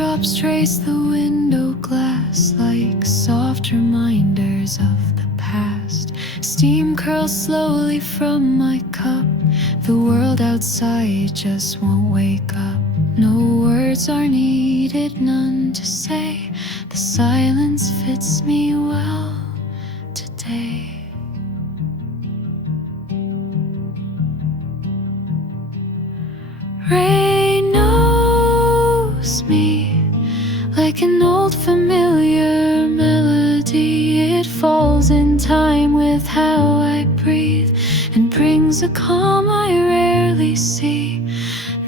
Raindrops trace the window glass like soft reminders of the past. Steam curls slowly from my cup. The world outside just won't wake up. No words are needed, none to say. The silence fits me well today. Rain knows me like an old familiar melody. It falls in time with how I breathe and brings a calm I rarely see.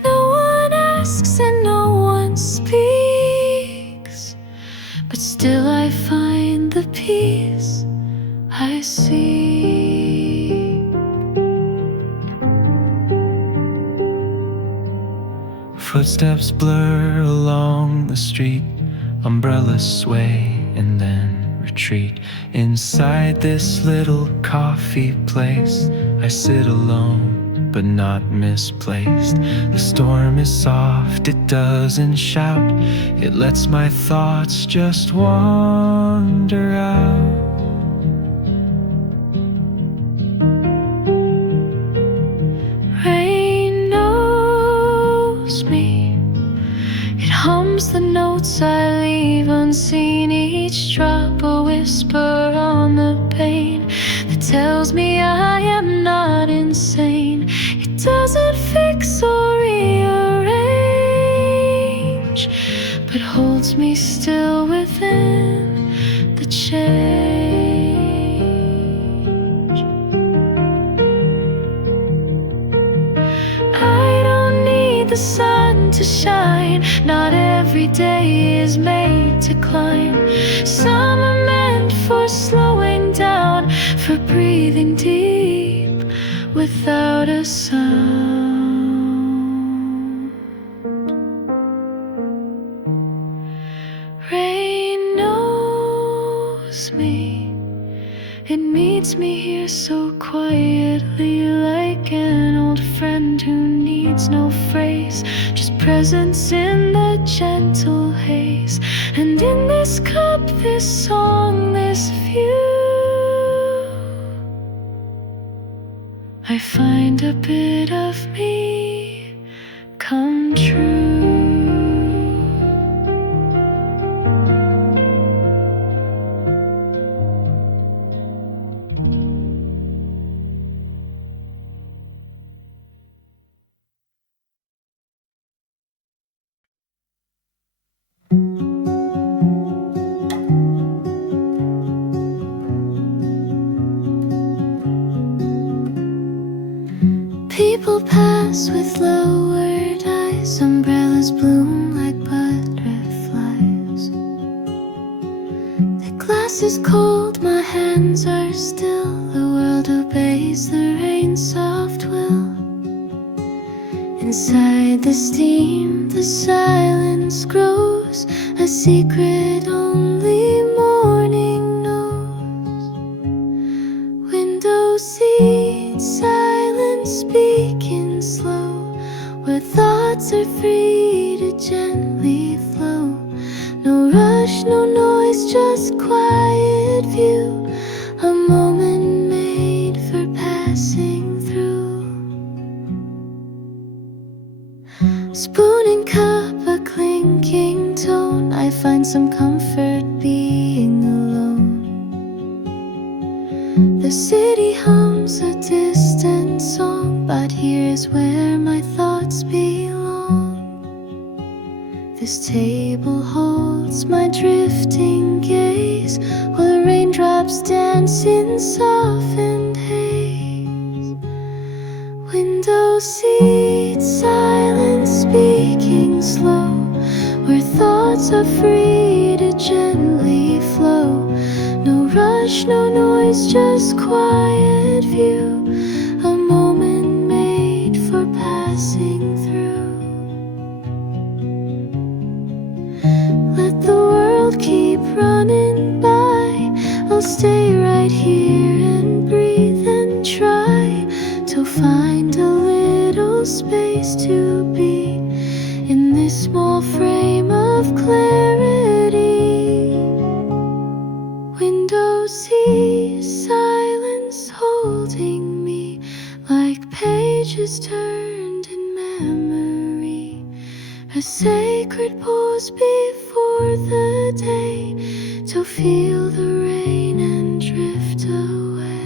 No one asks and no one speaks, but still I find the peace I seek. Footsteps blur along the street, umbrellas sway and then retreat. Inside this little coffee place, I sit alone, but not misplaced. The storm is soft, it doesn't shout. It lets my thoughts just wander out. Rain knows me. It hums the notes I leave unseen. Each drop a whisper on the pane that tells me I am not insane. It doesn't fix or rearrange, but holds me still within the change. I don't need the sun to shine. Not every day is made to climb. Some are meant for slowing down, for breathing deep without a sound. Rain knows me. It meets me here so quietly, like an old friend who needs no phrase, just presence in the gentle haze. And in this cup, this song, this view, I find a bit of me come true. People pass with lowered eyes. Umbrellas bloom like butterflies. The glass is cold, my hands are still. The world obeys the rain's soft will. Inside the steam, the silence grows, a secret only morning knows. Window seat, silence speaking slow, where thoughts are free to gently flow. No rush, no noise, just quiet view. A moment made for passing through. Spoon and cup, a clinking tone. I find some comfort being alone. The city hums a distant song, but here's where my thoughts belong. This table holds my drifting gaze, while raindrops dance in softened haze. Window seat, silence speaking slow, where thoughts are free to gently flow. No rush, no noise, just quiet view. A moment made for passing through. Let the world keep running by. I'll stay right here and breathe and try to find a little space to be in this small frame of clay. before the day to feel the rain and drift away.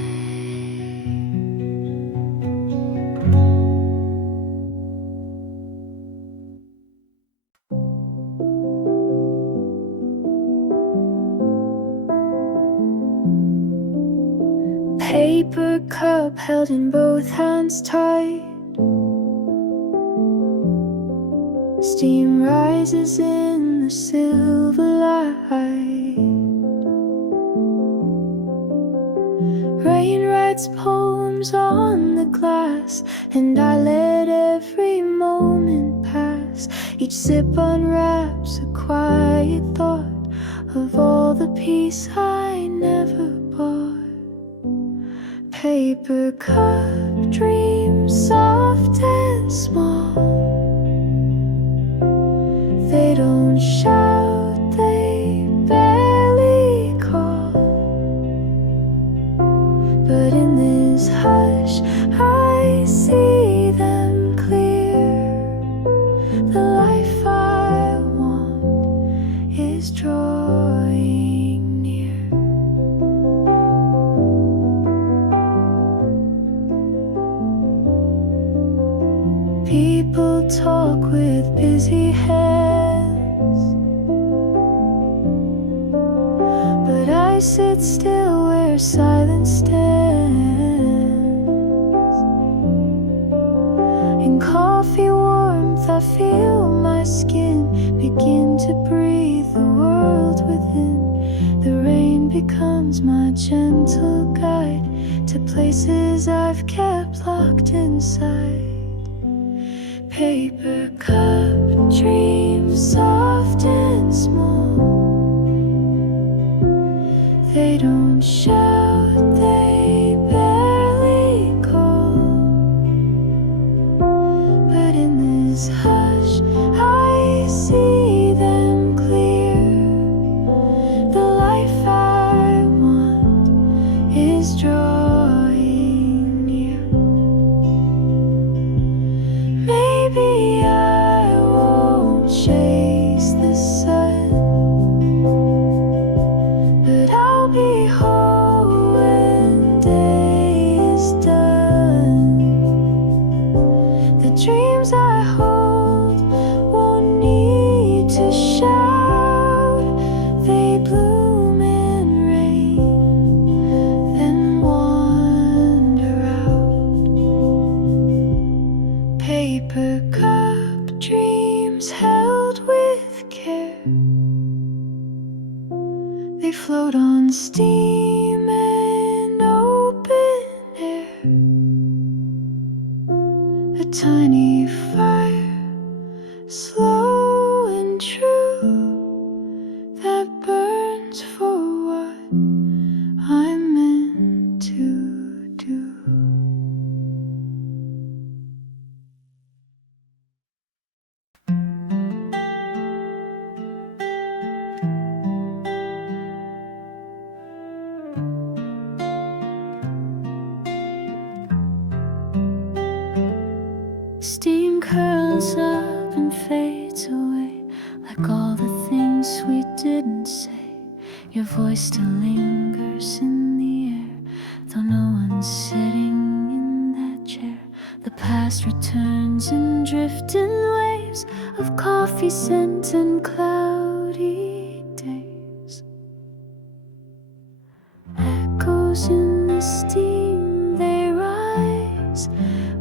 Paper cup held in both hands tight. Steam rises in the silver light. Rain writes poems on the glass, and I let every moment pass. Each sip unwraps a quiet thought of all the peace I never bought. Paper cup dreams soft and small. They don't shout, they barely call. But in this hush I see them clear. The life I want is drawing near. People talk with busy hands, but I sit still where silence stands. In coffee warmth I feel my skin begin to breathe the world within. The rain becomes my gentle guide to places I've kept locked inside. Paper cup dreams soft and small. They don't shout, they barely call. But in this hush I see them clear. The life I want is drawing near. Maybe I won't chase the sun, but I'll be whole when day is done. The dreams I hold won't need to shout. They bloom in rain, then wander out. Paper cup dreams held with care. They float on steam and open air. A tiny fire, slow and true, that burns for what I'm meant to do. Steam curls up and fades away, like all the things we didn't say. Your voice still lingers in the air, though no one's sitting in that chair. The past returns in drifting waves of coffee scent and cloudy days. Echoes in the steam, they rise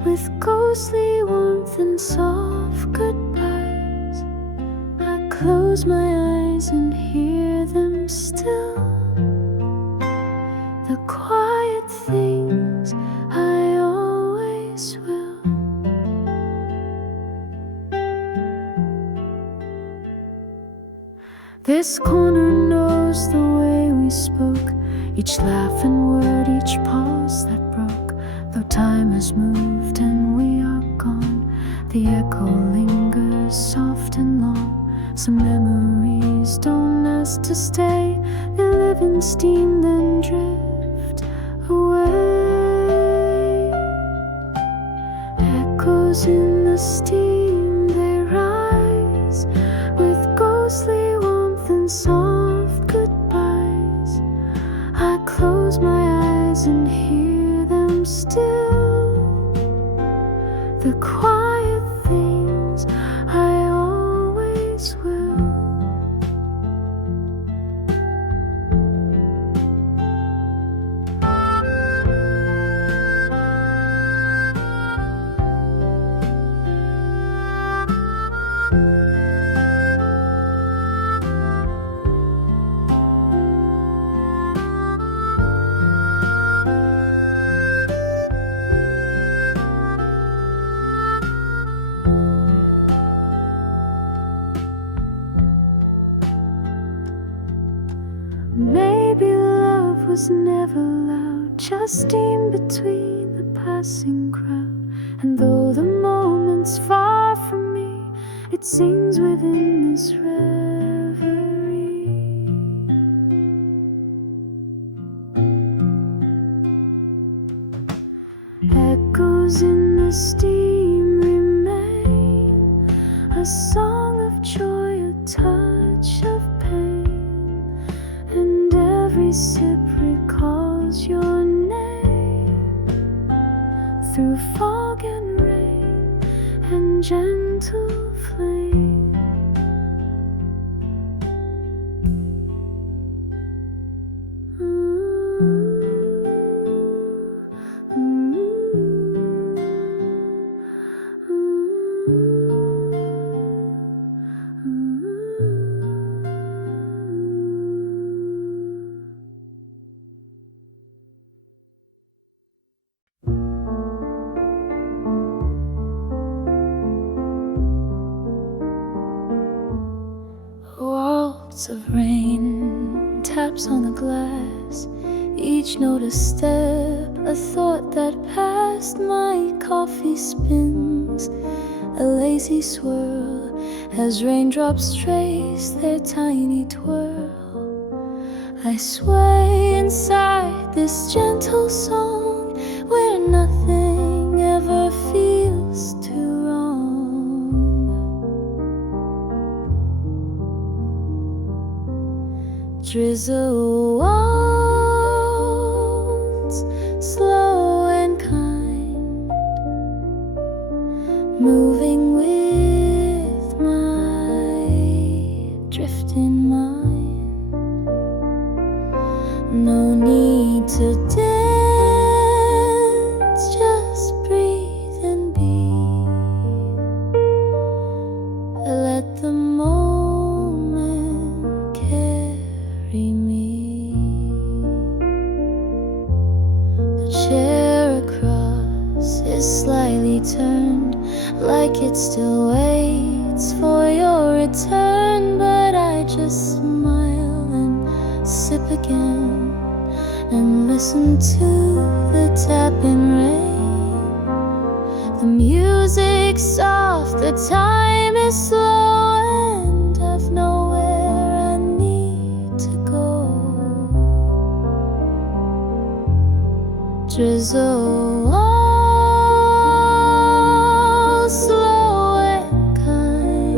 with ghostly warmth and soft goodbyes. I close my eyes and hear them still, the quiet things I always will. This corner knows the way we spoke, each laugh and word, each pause that broke. Though time has moved and we are gone, the echo lingers soft and long. Some memories don't ask to stay, they live in steam then drift away. Echoes in the steam, they rise with ghostly than soft goodbyes. I close my eyes and hear them still, the quiet things I always will. Maybe love was never loud, just steam between the passing crowd. And though the moment's far from me, it sings within this reverie. Echoes in the steam remain, a song of joy, a touch of pain. And every sip recalls your name, through fog and rain and gentle flame. Waltz of rain taps on the glass, each note a step, a thought that passed. My coffee spins, a lazy swirl, as raindrops trace their tiny twirl. I sway inside this gentle song, where nothing ever feels too wrong. Drizzle waltz, slow and kind, moving with my drifting mind. No need to dance, just breathe and be. Let the moment carry me. The chair across is slightly turned, like it still waits for your return. But I just smile and sip again, and listen to the tapping rain. The music's soft, the time is slow, and I've nowhere I need to go. Drizzle all slow and kind,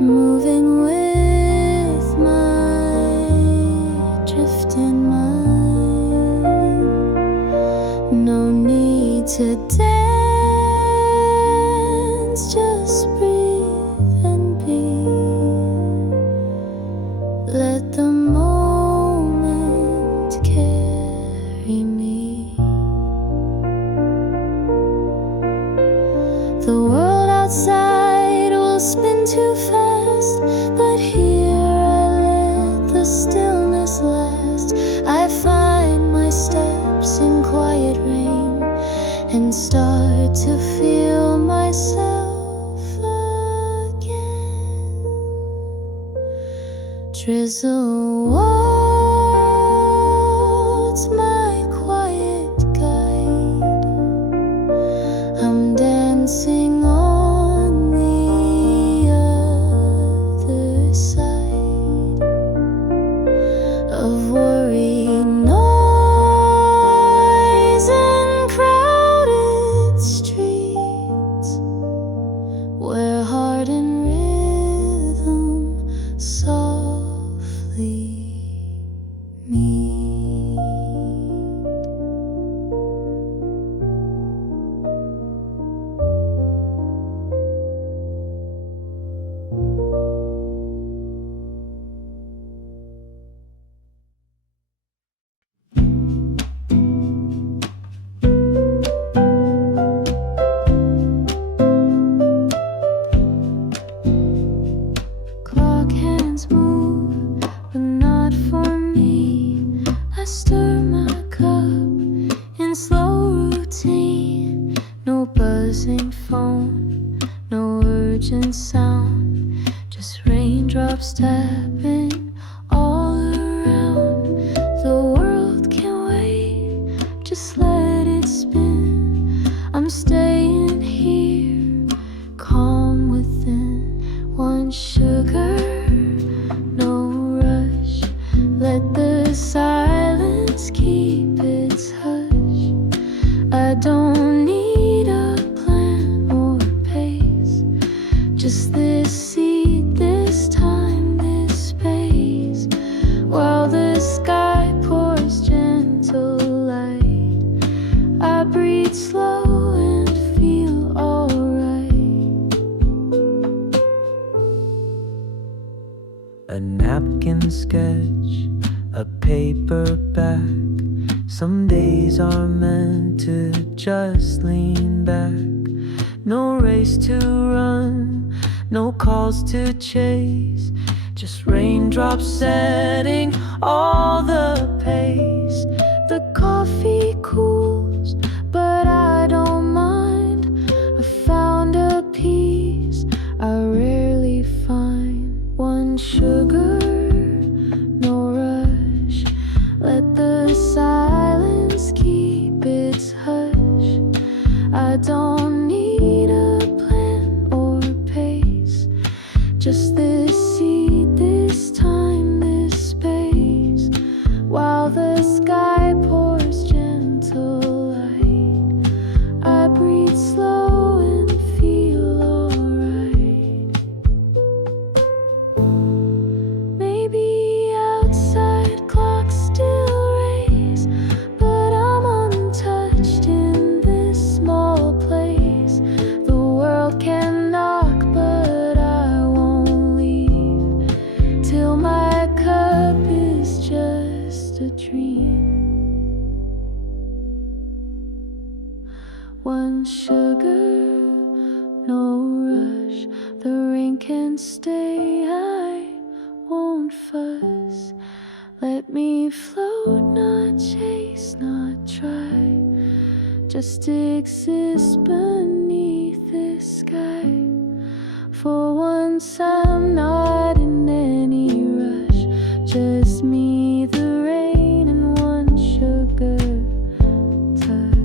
moving with my drifting mind. No need to dance, just breathe and be. Let the moment carry me. The world outside will spin too fast, but here I let the stillness last. I find my steps in quiet rain and start to feel myself again. Drizzle waltz, my quiet guide. I'm dancing on the other side of worry, noise, and crowded streets, where heart and rhythm hands move, but not for me. I stir my cup in slow routine. No buzzing phone, no urgent sound, just raindrops tapping all around. The world can wait, just let it spin. I'm staying here, calm within. One sugar, no rush. Let the silence keep its hush. I don't need a plan or pace, just this seat, this time, this space. While the sky pours gentle light, I breathe slow and feel alright. A napkin sketch, a paperback. Some days are meant to just lean back. No race to run, no calls to chase, just raindrops setting all the pace. The coffee cools, but I don't mind. I found a peace I rarely find. One sugar, no rush. Let the silence keep its hush. I don't need a plan or pace, just this seat, this time, this space. While the sky pours gentle light, I breathe slow and feel alright. Maybe outside clocks still race, but I'm untouched in this small place. The world can knock, but I won't leave till my cup is just a dream. One sugar, no rush. The rain can stay, I won't fuss. Let me float, not chase, not try, just exist beneath this sky. For once I'm not in any rush, just me, the rain, and one sugar touch.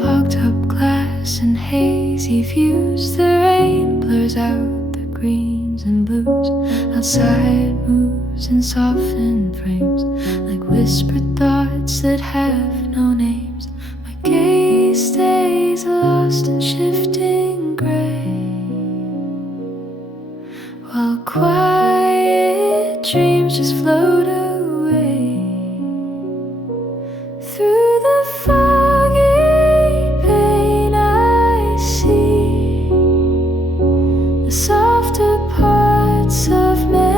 Fogged up glass and hazy views. The rain blurs out the greens and blues. Outside moves in softened frames, like whispered thoughts that have no names. My gaze stays lost in shifting gray, while quiet dreams just float away through the foggy pane. I see the softer parts of memory,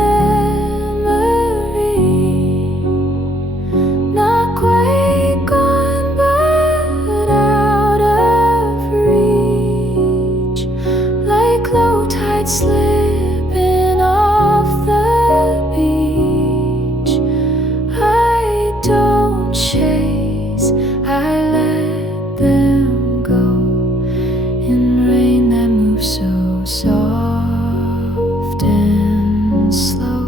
not quite gone but out of reach, like low tide slipping off the beach. I don't chase, I let them go in rain that moves so soft and slow.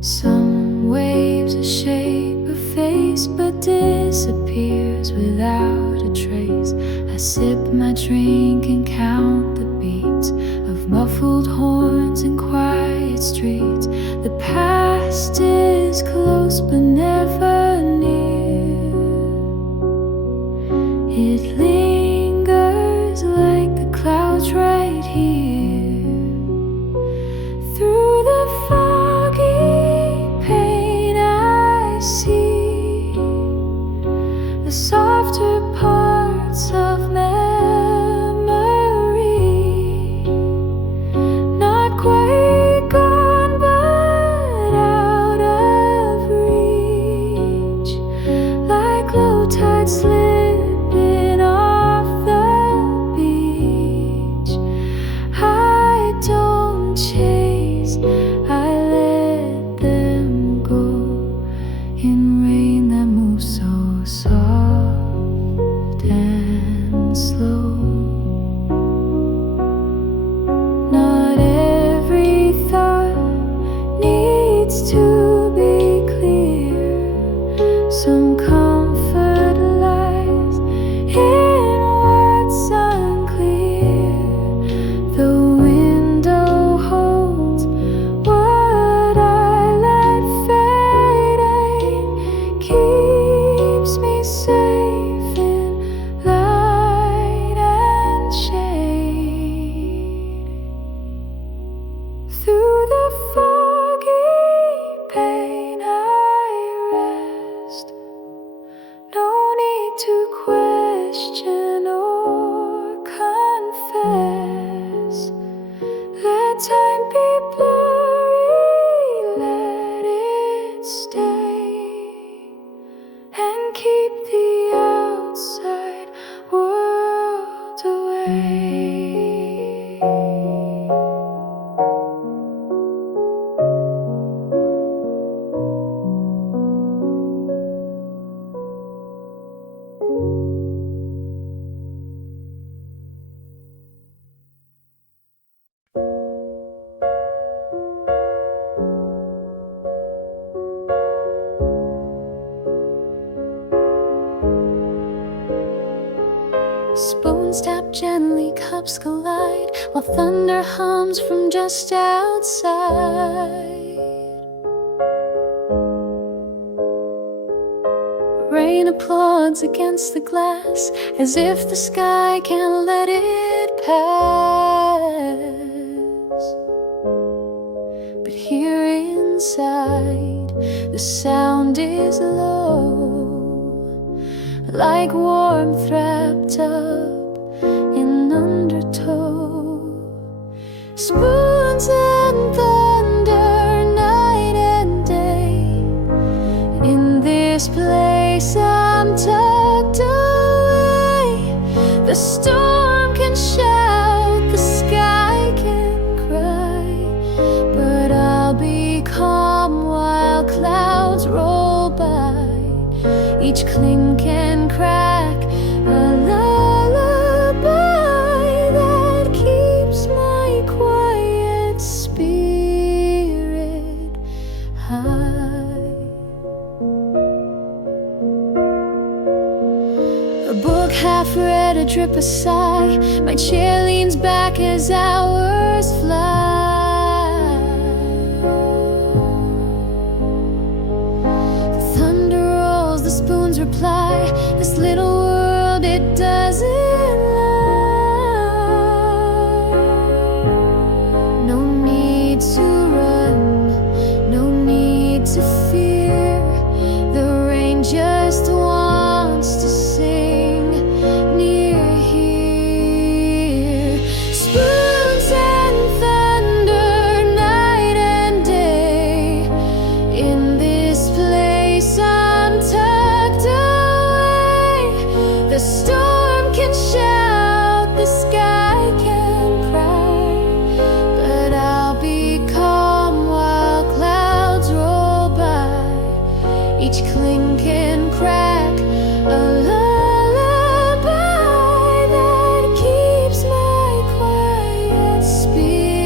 Some waves a shape, a face, but disappears without a trace. I sip my drink and count the beats of muffled horns and quiet streets. The past is close but never near. It lingers like the clouds right here. Through the foggy pane I see in rain that moves so soft and slow. Not every thought needs to be clear. Some comfort lies in what's unclear. The window holds what I let fade in, keeps me safe in light and shade. Through the foggy pane I rest. No need to question or confess. Let time be blurry, let it stay, and keep the outside world away. Spoons tap gently, cups collide, while thunder hums from just outside. Rain applauds against the glass, as if the sky can't let it pass. But here inside, the sound is low, like warmth wrapped up in undertow. Spoons and thunder, night and day. In this place I'm tucked away. The storm can shout, the sky can cry, but I'll be calm while clouds roll by. Each clink and crack, a lullaby that keeps my quiet spirit high. A book half read, a drip, a sigh. My chair leans back as hours fly. The thunder rolls, the spoons reply. This little world, it doesn't lie. No need to run, no need to fear. The rain just wants to sing near here. Spoons and thunder, night and day. In this place I'm tucked away. The storm can shout, the sky can cry, but I'll be calm while clouds roll by. Each clink and crack, a lullaby that keeps my quiet spirit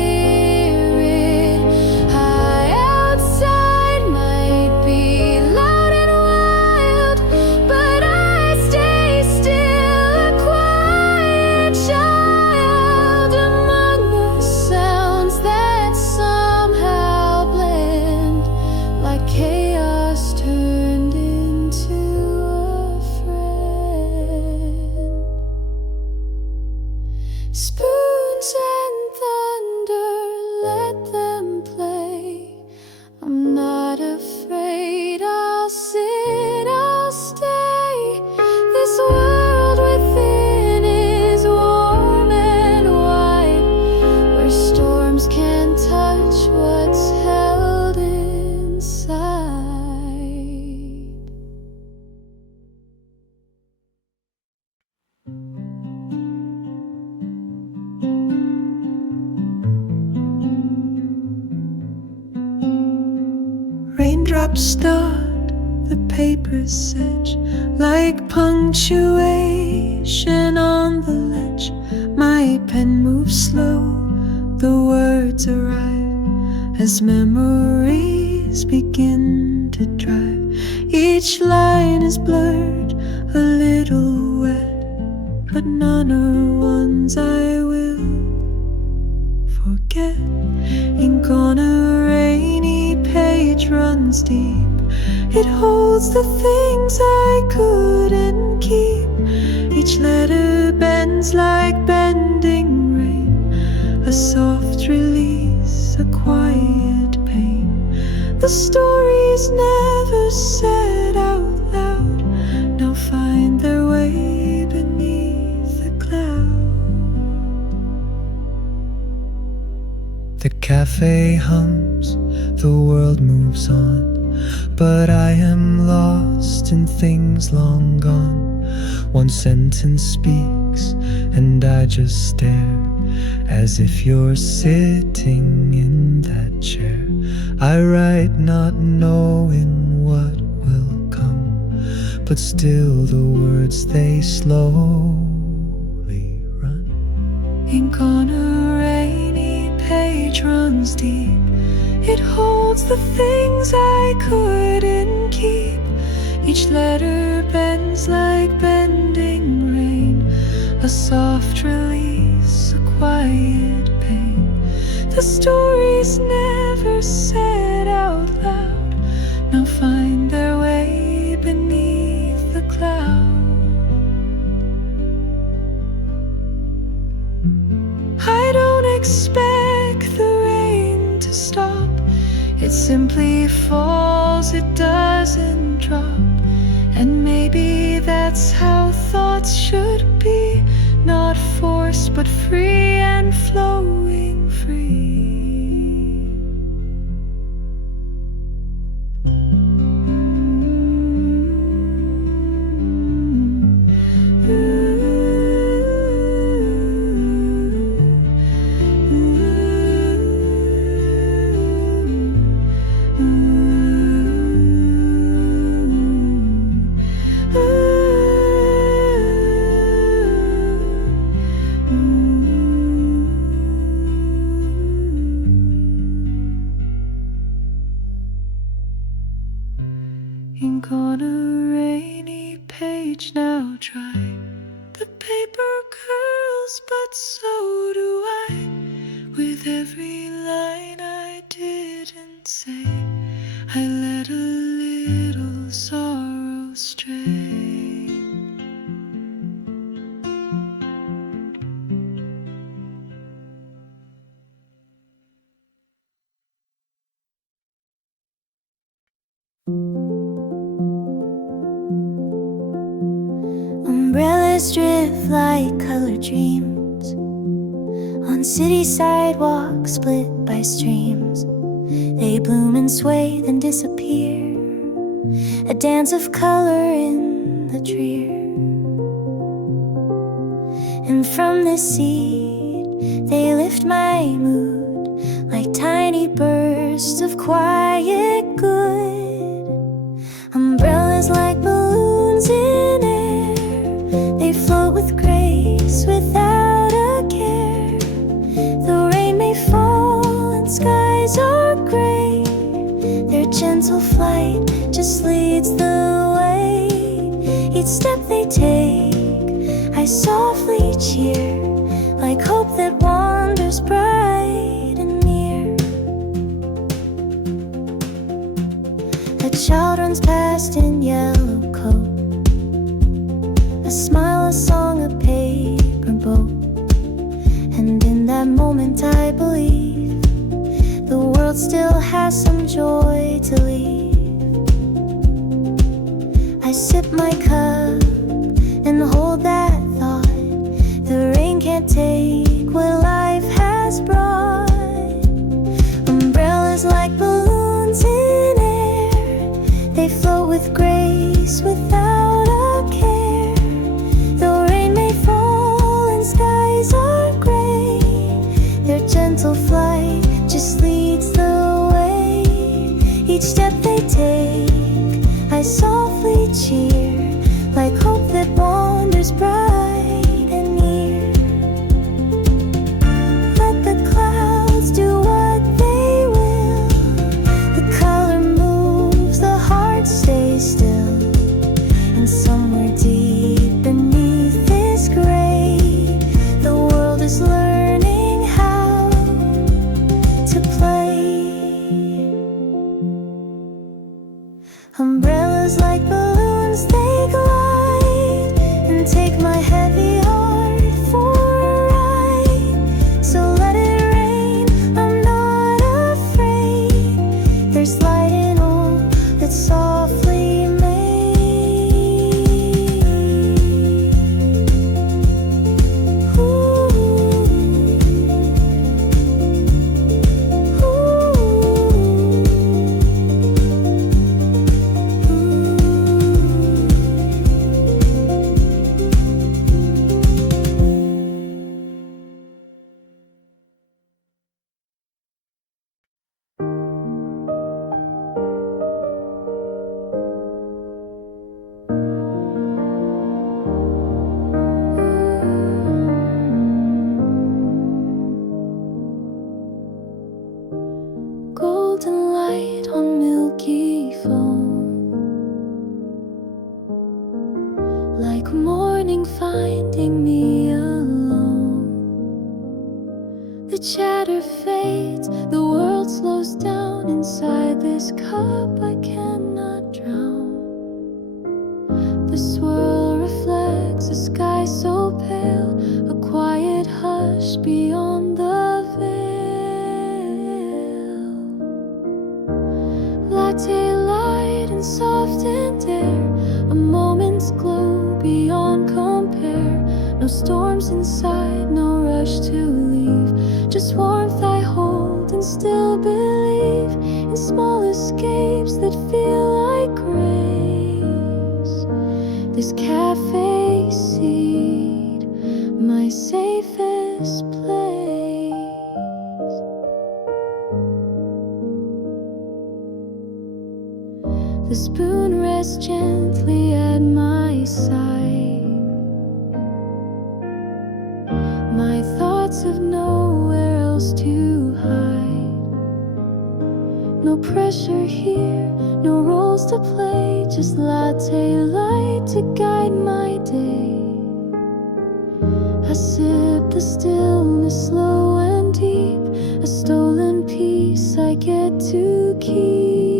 high. Outside might be loud and wild, but I stay still, a quiet child among the sounds that somehow blend, like chaos turned into a friend. Spoons and thunder, let them play. I'm not afraid, I'll sit, I'll stay. This world within is warm and wide, where storms can't touch what's held inside. Raindrops start, the paper's sedge, like punctuation on the ledge. My pen moves slow, the words arrive as memories begin to drive. Each line is blurred, a little wet, but none are ones I will forget. Ink on a rainy page runs deep. It holds the things I couldn't keep. Each letter bends like bending rain, a soft release, a quiet pain. The stories never said out loud now find their way beneath the cloud. The cafe hums, the world moves on, but I am lost in things long gone. One sentence speaks and I just stare, as if you're sitting in that chair. I write not knowing what will come, but still the words they slowly run. Ink on a rainy page runs deep. It holds the things I couldn't keep. Each letter bends like bending rain, a soft release, a quiet pain. The stories never said out loud now find their way beneath the cloud. I don't expect the rain to stop. It simply falls, it doesn't drop. And maybe that's how thoughts should be, not forced but free and flowing free. Ink on a rainy page now dry. The paper curls, but so do I. With every line I didn't say, I let a little sorrow stray. Umbrellas drift like colored dreams on city sidewalks split by streams. They bloom and sway, then disappear, a dance of color in the drear. And from this seat, they lift my mood like tiny bursts of quiet good. Umbrellas like balloons in air, they float with grace without a care. The rain may fall and skies are gray, their gentle flight just leads the way. Each step they take, I softly cheer, like hope that wanders bright and near. A child runs past in yellow coat, a smile, a song, a paper boat. And in that moment I believe the world still has some joy to leave. I sip my cup and hold that thought. The rain can't take what life has brought. Umbrellas like balloons in air, they float with grace without a care. The rain may fall and skies are gray, their gentle flight just leads the way. Each step they take, I saw like morning finding me alone. The chatter fades, the world slows down. Inside this cup I cannot drown. The swirl reflects a sky so pale, a quiet hush beyond the veil. Latte light and softened air, a moment's glow beyond compare. No storms inside, no rush to leave, just warmth I hold and still believe in small escapes that feel like grace. This cafe seat, my safest place. The spoon rests gently at my side. My thoughts have nowhere else to hide. No pressure here, no roles to play, just latte light to guide my day. I sip the stillness slow and deep, a stolen piece I get to keep.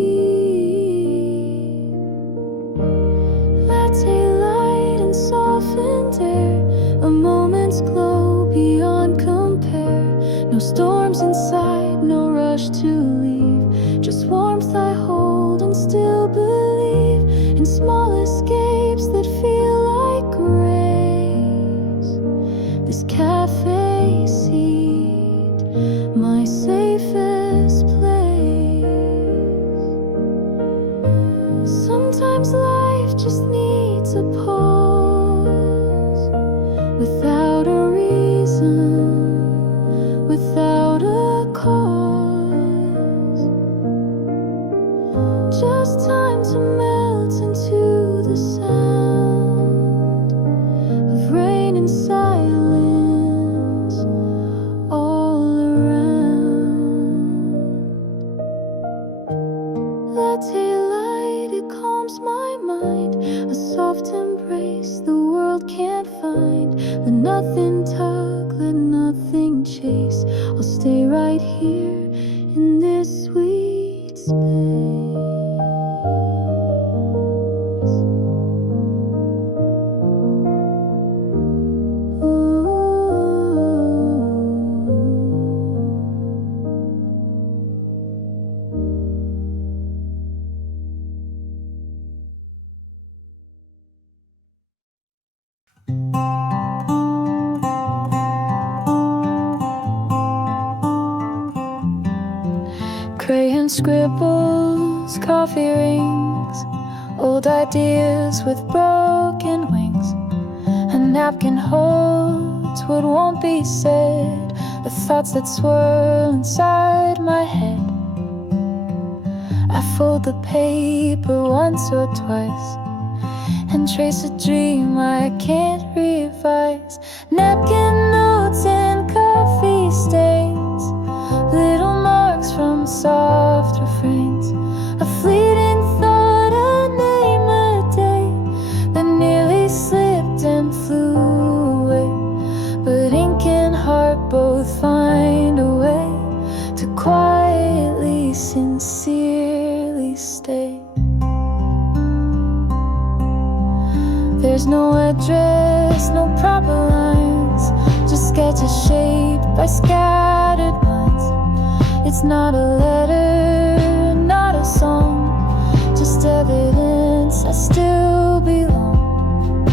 Latte light and softened air, a moment's glow beyond compare. No storms inside, no rush to leave, just warmth I hold and still believe in small escapes that feel like grace. This cafe seat, my safest place. Sometimes life just needs a pause, without a reason, without a cause. Just time to melt into the sound of rain and silence all around. Latte light, it calms my mind, a soft embrace the world can't find. Let nothing tug, let nothing chase, I'll stay right here in this sweet space. Crayon scribbles, coffee rings, old ideas with broken wings. A napkin holds what won't be said, the thoughts that swirl inside my head. I fold the paper once or twice and trace a dream I can't revise. Napkin notes and coffee stains, little marks from soft refrains. A fleeting thought, a name, a day that nearly slipped and flew away. But ink and heart both find a way to quietly, sincerely stay. There's no address, no proper lines, just sketches shaped by scattered minds. It's not a letter, not a song, just evidence I still belong.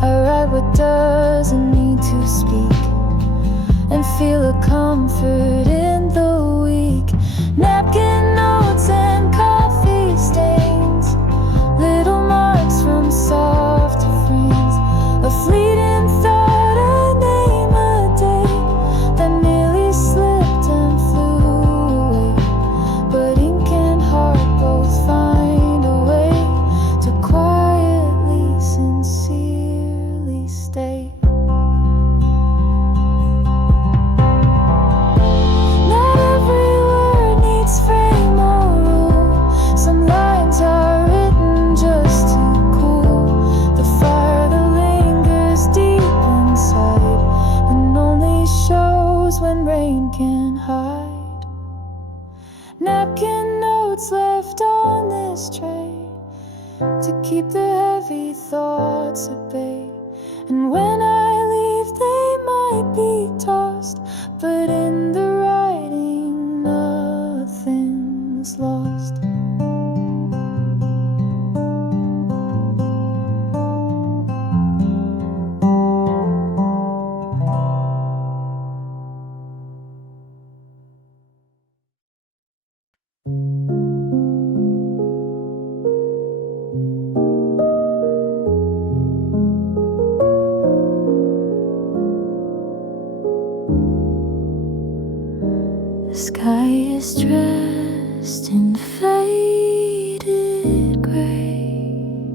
I write what doesn't need to speak and feel a comfort in the weak. Napkin notes and coffee stains, little marks from soft refrains. A fleeting thought, a name, a day that nearly slipped and flew away. But ink and heart both find a way to quietly, sincerely stay. to keep the heavy thoughts at bay. And when I leave they might be tossed, but in the writing nothing's lost. The sky is dressed in faded gray,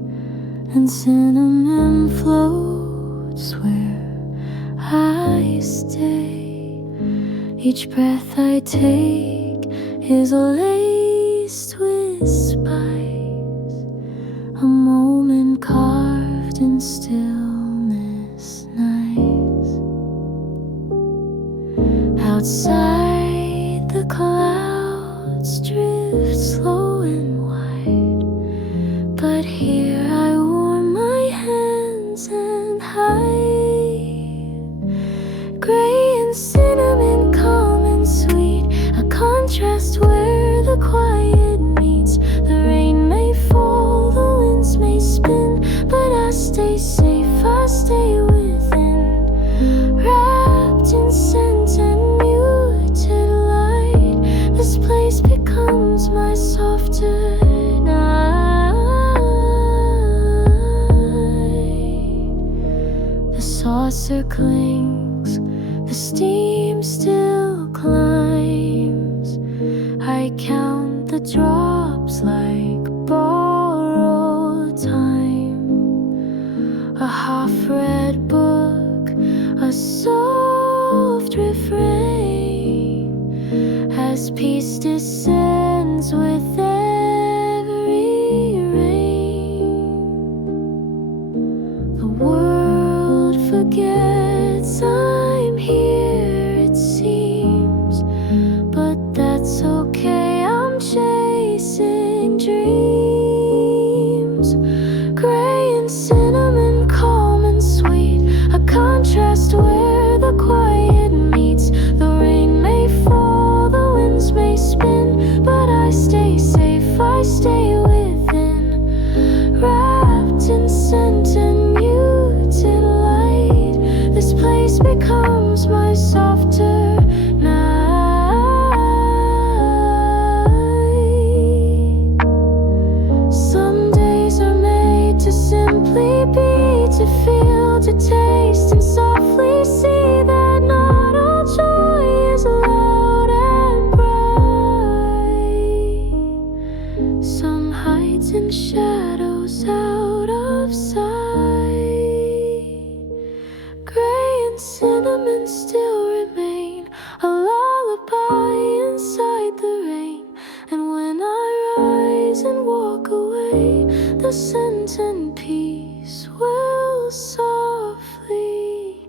and cinnamon floats where I stay. Each breath I take is laced with spice, a moment carved in stillness nice. Outside the clouds drift slow and wide, but here I warm my hands and hide. Gray and cinnamon, calm and sweet, a contrast where the quiet meets. The rain may fall, the winds may spin, but I stay safe, I stay within. Wrapped in scent and muted light, this place becomes my softer night. The saucer clings, the steam still climbs. I count the drops like borrowed time. A half-read book, a soft refrain, as peace descends with every rain. The world forgets I'm here, it seems, but that's okay, I'm chasing dreams. Gray and cinnamon, calm and sweet, a contrast where the quiet meets. The rain may fall, the winds may spin, but I stay safe, I stay within. Wrapped in scent and muted light, this place becomes my softer night. Some days are made to simply be, to feel, to taste, and softly see that not all joy is loud and bright. Some hides in shadows out of sight. Gray and cinnamon still remain, a lullaby inside the rain. And when I rise and walk away, the scent and peace will softly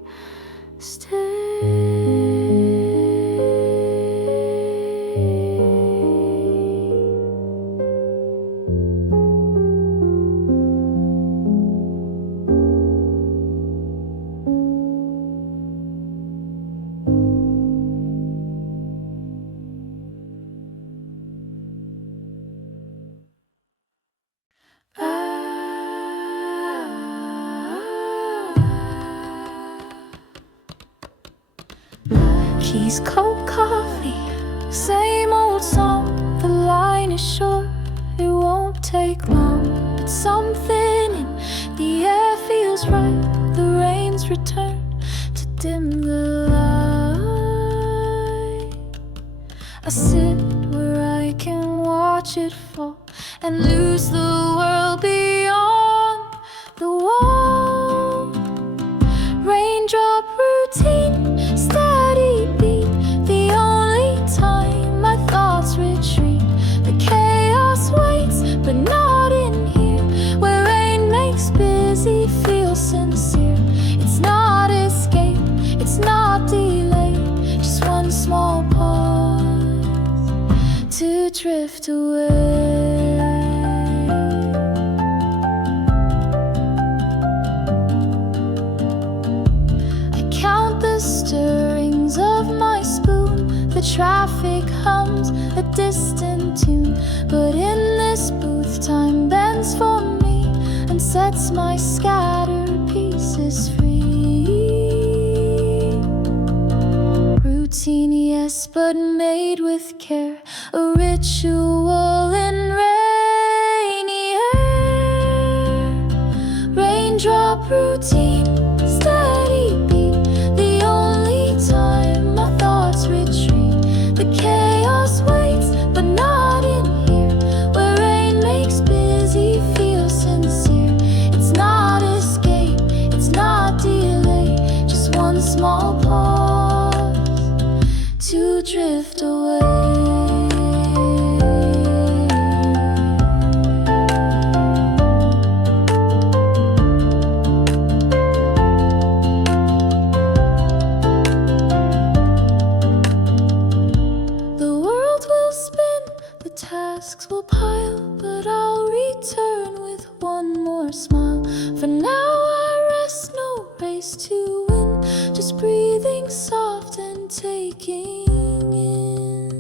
Keys, cold coffee, same old song. The line is short, it won't take long, but something in the air feels right. The rains return to dim the light. I sit where I can watch it fall and lose the world beyond the wall. Raindrop routine, steady beat, the only time my thoughts retreat. The chaos waits, but not in here, where rain makes busy feel sincere. It's not escape, it's not delay, just one small pause to drift away. traffic hums a distant tune. But in this booth time bends for me and sets my scattered pieces free. Routine, yes, but made with care. A ritual in rainy air. Raindrop routine, steady beat. The only time my thoughts retreat. The chaos waits, but not in here, where rain makes busy feel sincere. It's not escape, it's not delay, just one small pause to drift away. Will pile, but I'll return with one more smile. For now I rest, no race to win, just breathing soft and taking in.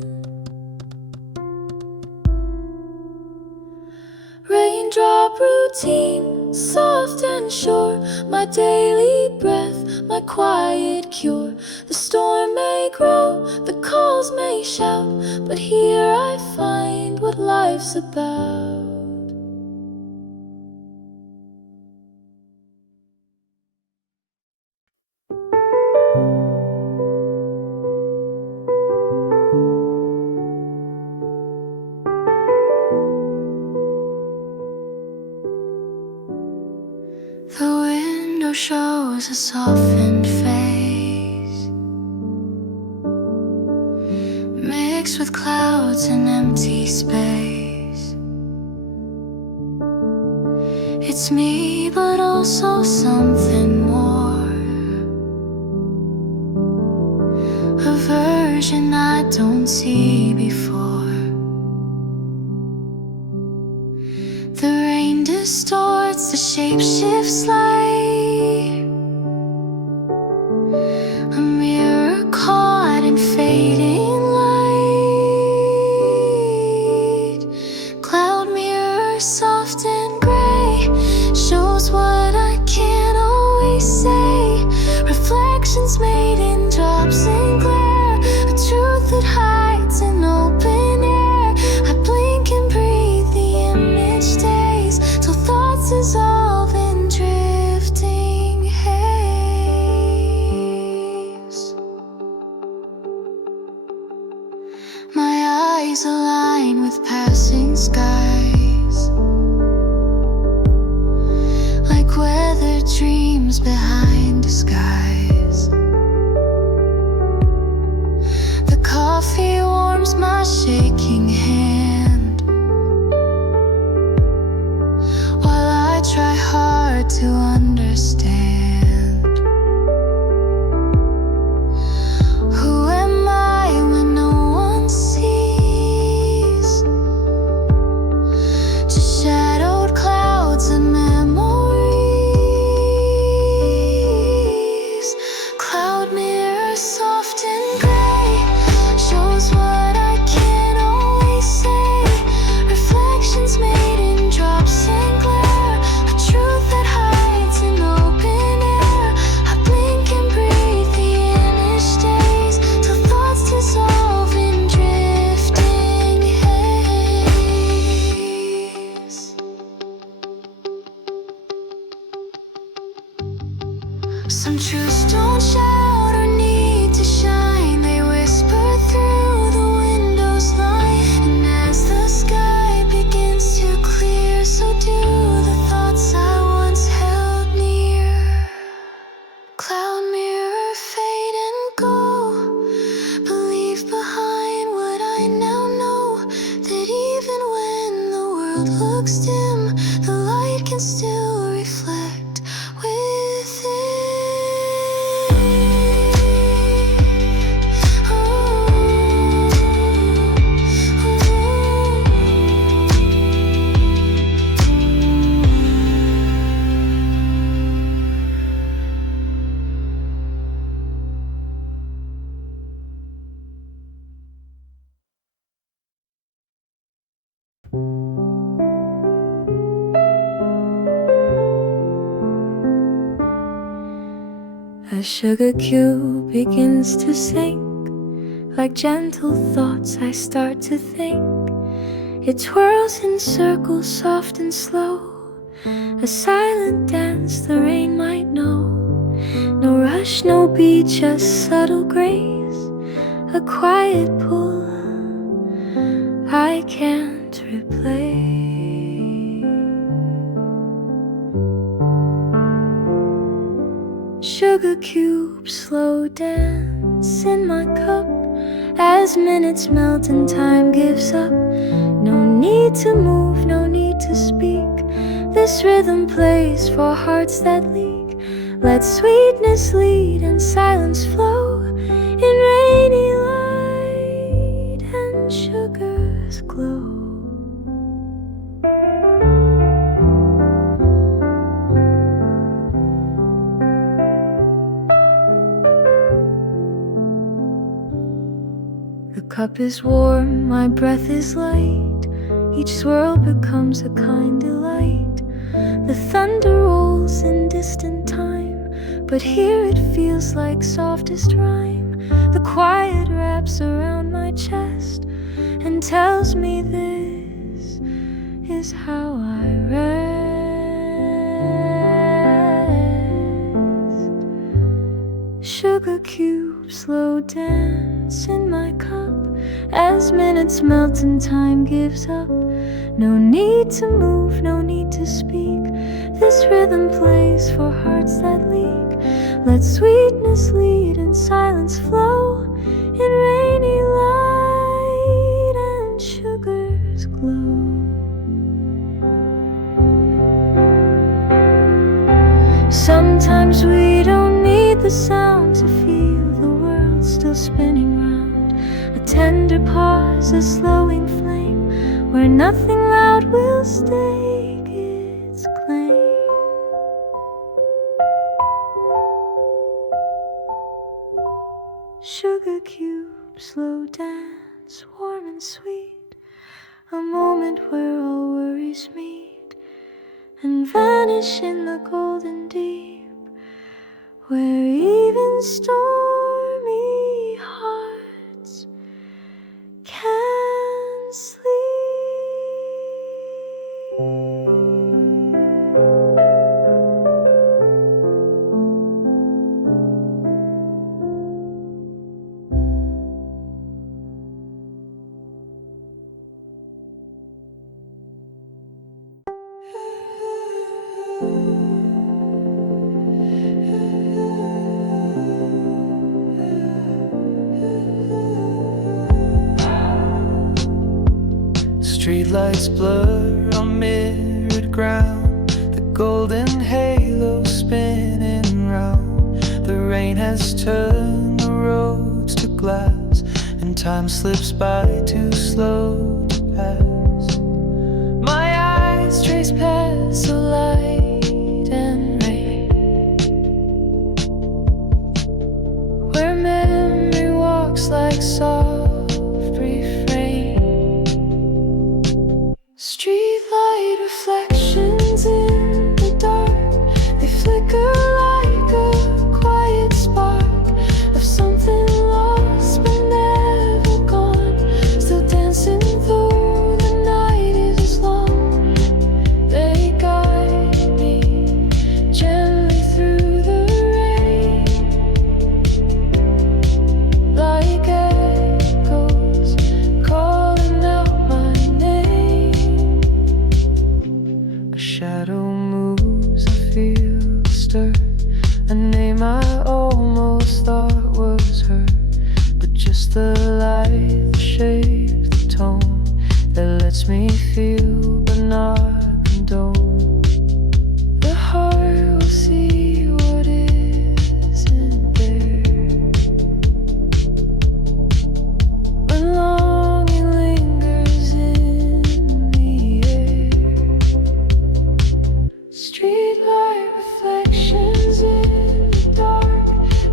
Raindrop routine, soft and sure, my daily breath, my quiet cure. The storm may grow, the calls may shout, but here I find what life's about. The window shows a softened face, mixed with clouds and empty space. It's me, but also something more, a version I don't see before. The rain distorts, the shape shifts light, a mirror caught in fading light. Cloud mirror, soft and gray, shows what I can't always say. Reflections made in drops and glare, a truth that hides in open air. I blink and breathe, the image stays till thoughts dissolve in drifting haze. My eyes align with passing skies, like weathered dreams behind disguise. The coffee warms my shaking hand, while I try hard to understand. Who am I when no one sees? Just shadowed clouds and memories. Cloud mirror, soft and gray, shows what I can't always say. Reflections made in drops and glare, a truth that hides in open air. I blink and breathe, the image stays till thoughts dissolve in drifting haze. Some truths don't shout or need to shine, they whisper through the window's line. And as the sky begins to clear, so do the thoughts I once held near. Cloud mirror, fade and go, but leave behind what I now know, that even when the world looks dim, the light can still reflect within. A sugar cube begins to sink. Like gentle thoughts I start to think. It twirls in circles soft and slow. A silent dance the rain might know. No rush, no beat, just subtle grace. A quiet pull I can't replace. Sugar cubes slow dance in my cup as minutes melt and time gives up. No need to move, no need to speak. This rhythm plays for hearts that leak. Let sweetness lead and silence flow in rainy light and sugar's glow. The cup is warm, my breath is light. Each swirl becomes a kind delight. The thunder rolls in distant time, but here it feels like softest rhyme. The quiet wraps around my chest and tells me this is how I rest. Sugar cubes slow dance in my cup as minutes melt and time gives up. No need to move, no need to speak. This rhythm plays for hearts that leak. Let sweetness lead and silence flow in rainy light and sugar's glow. Sometimes we don't need the sound to feel the world still spinning round. A tender pause, a slowing flame, where nothing loud will stake its claim. Sugar cubes slow dance, warm and sweet. A moment where all worries meet and vanish in the golden deep, where even stormy hearts can sleep. Streetlights blur on mirrored ground, the golden halo spinning round. The rain has turned the roads to glass, and time slips by too slow to pass. My eyes trace paths of light and rain, where memory walks like soft refrain. Streetlight reflections in the dark, they flicker like a quiet spark of something lost but never gone, still dancing though the night is long. They guide me gently through the rain, like echoes calling out my name. A shadow moves, I feel the stir, a name I almost thought was her, but just the light, the shape, the tone that lets me feel but not condone. The heart will see what isn't there when longing lingers in the air. Streetlight reflections in the dark,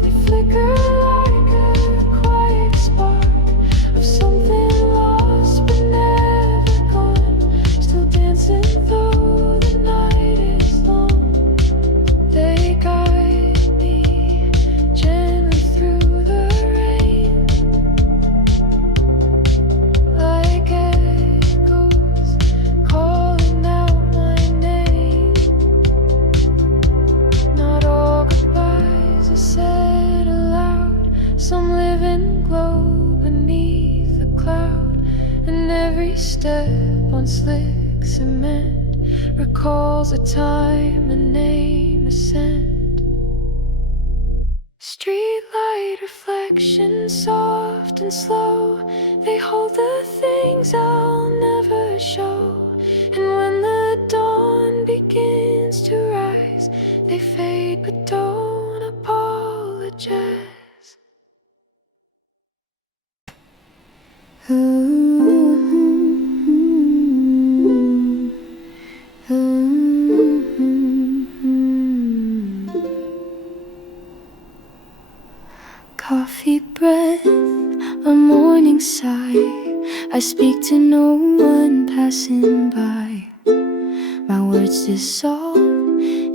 they flicker like a quiet spark of something lost but never gone, still dancing though the night is long. They guide me step on slick cement recalls a time, a name, a scent. Streetlight reflections, soft and slow, they hold the things I'll never show. And when the dawn begins to rise, they fade but don't apologize. Coffee breath, a morning sigh. I speak to no one passing by. My words dissolve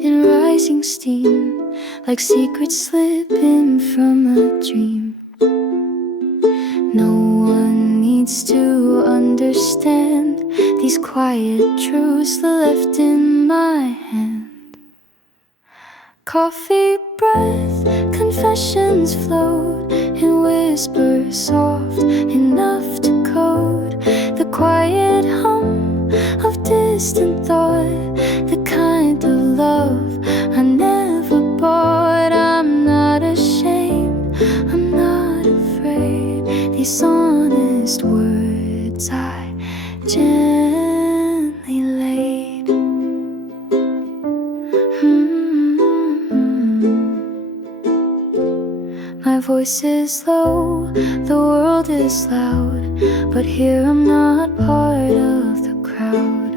in rising steam, like secrets slipping from a dream. No one needs to understand these quiet truths left in my hand. Coffee breath, confessions float in whispers soft enough to code the quiet hum of distant thought, the kind of love I never bought. I'm not ashamed, I'm not afraid. These honest words I gently laid. My voice is low, the world is loud, but here I'm not part of the crowd.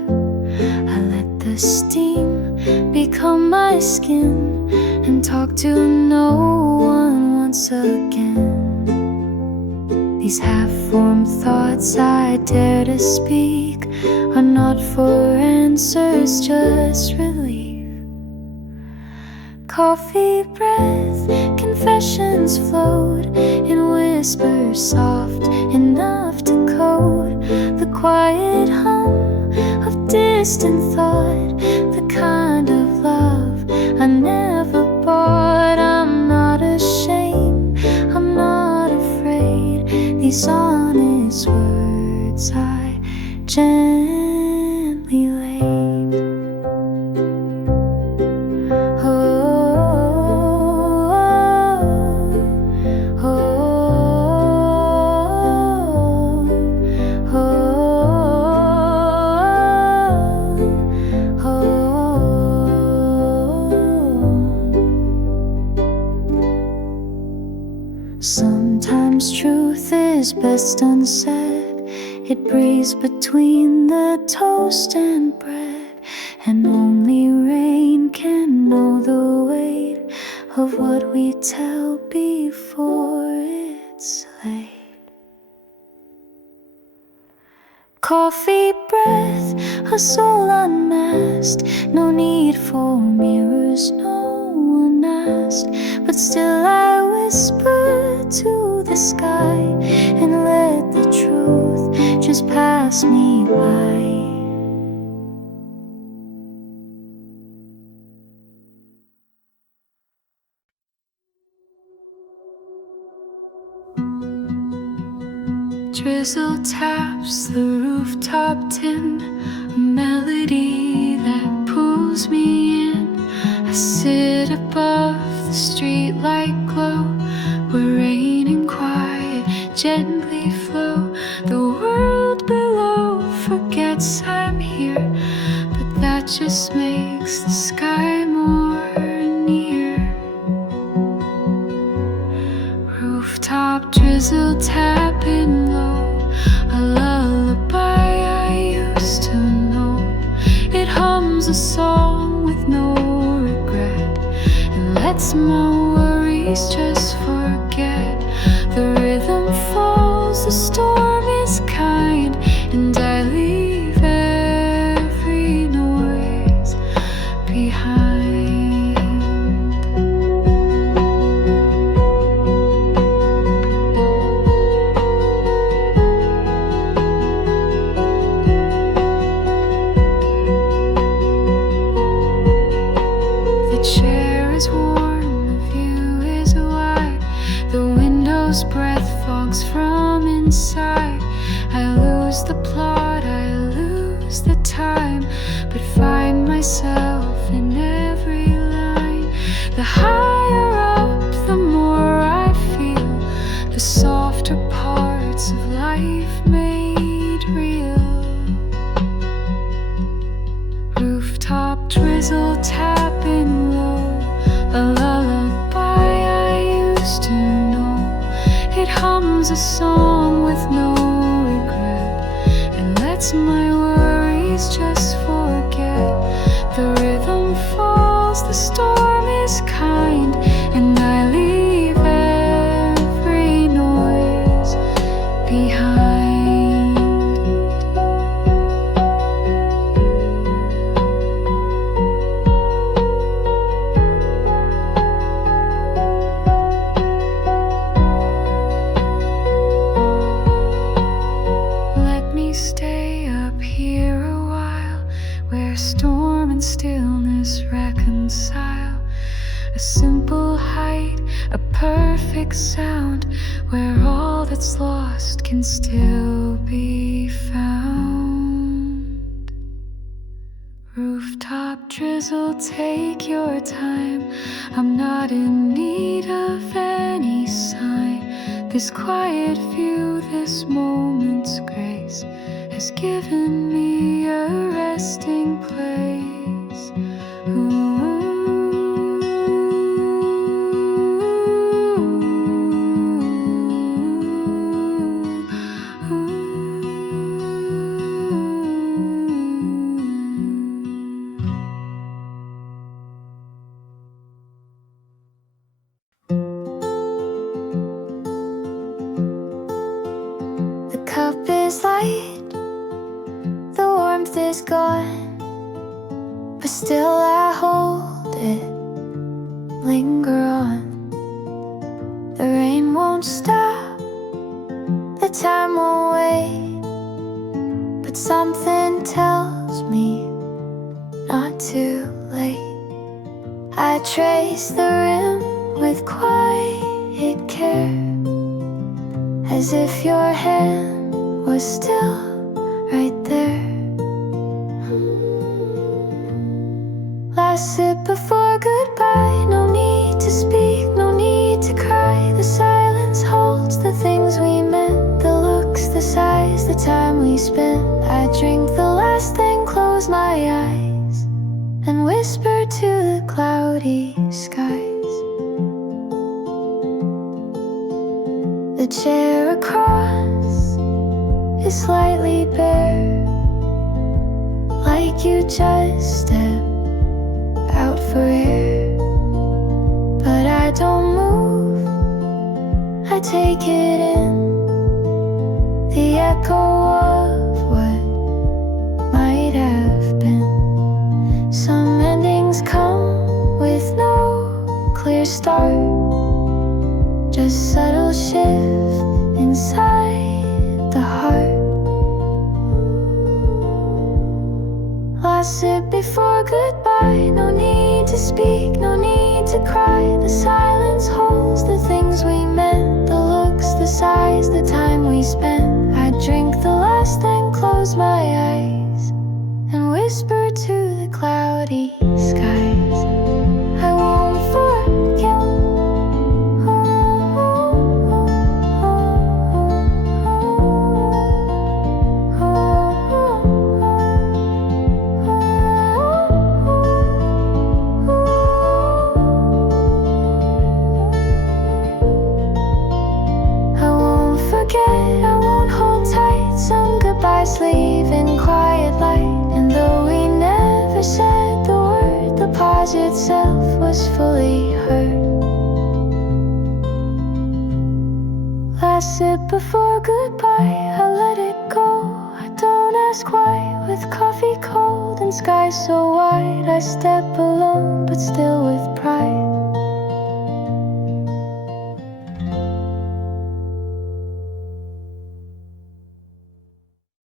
I let the steam become my skin and talk to no one once again. These half-formed thoughts I dare to speak are not for answers, just relief. Coffee breath, confessions float in whispers soft enough to code the quiet hum of distant thought, the kind of love I never bought. I'm not ashamed, I'm not afraid. These honest words I gently laid. Sometimes truth is best unsaid. It breathes between the toast and bread, and only rain can know the weight of what we tell before it's late. Coffee breath, a soul unmasked. No need for mirrors, no one asked. But still I whisper to the sky and let the truth just pass me by. Drizzle taps the rooftop tin, a melody that pulls me in. I sit above the streetlight glow, where rain and quiet gently flow. The world below forgets I'm here, but that just makes the sky more near. Rooftop drizzle tapping low, a lullaby I used to know. It hums a song with no regret and lets my worries just forget. The rhythm falls, the storm is kind, and I leave every noise behind. The chair is warm, the view is wide, the window's breath fogs from inside. I lose the plot, I The higher up, the more I feel the softer parts of life made real. Rooftop drizzle tapping low, a lullaby I used to know. It hums a song with no regret and lets my worries just forget. The rhythm falls, the storm is kind, and I leave every noise behind. Let me stay up here a while, where storm and stillness reconcile. A simple height, a perfect sound, where all that's lost can still be found. Rooftop drizzle, take your time. I'm not in need of any sign. This quiet view, this moment's grace, has given me a resting place. The cup is light, the warmth is gone, but still I hold it, linger on. The rain won't stop, the time won't wait, but something tells me not too late. I trace the rim with quiet care, as if your hand was still right there. Last sip before goodbye, no need to speak, no need to cry. The silence holds the things we meant, the looks, the sighs, the time we spent. I drink the last thing, close my eyes, and whisper to the cloudy skies. The chair across is slightly bare, like you just stepped out for air. But I don't move, I take it in, the echo of what might have been. Some endings come with no clear start, just subtle shift inside the heart. Last sip before goodbye, no need to speak, no need to cry. The silence holds the things we meant, the looks, the sighs, the time we spent. I drink the last thing, close my eyes, and whisper to the cloudy skies. I won't forget. I won't hold tight. Some goodbyes leave in quiet light, and though we never said the word, the pause itself was fully heard. Last sip before goodbye, I let it go. I don't ask why. With coffee cold and skies so wide, I step alone but still with pride.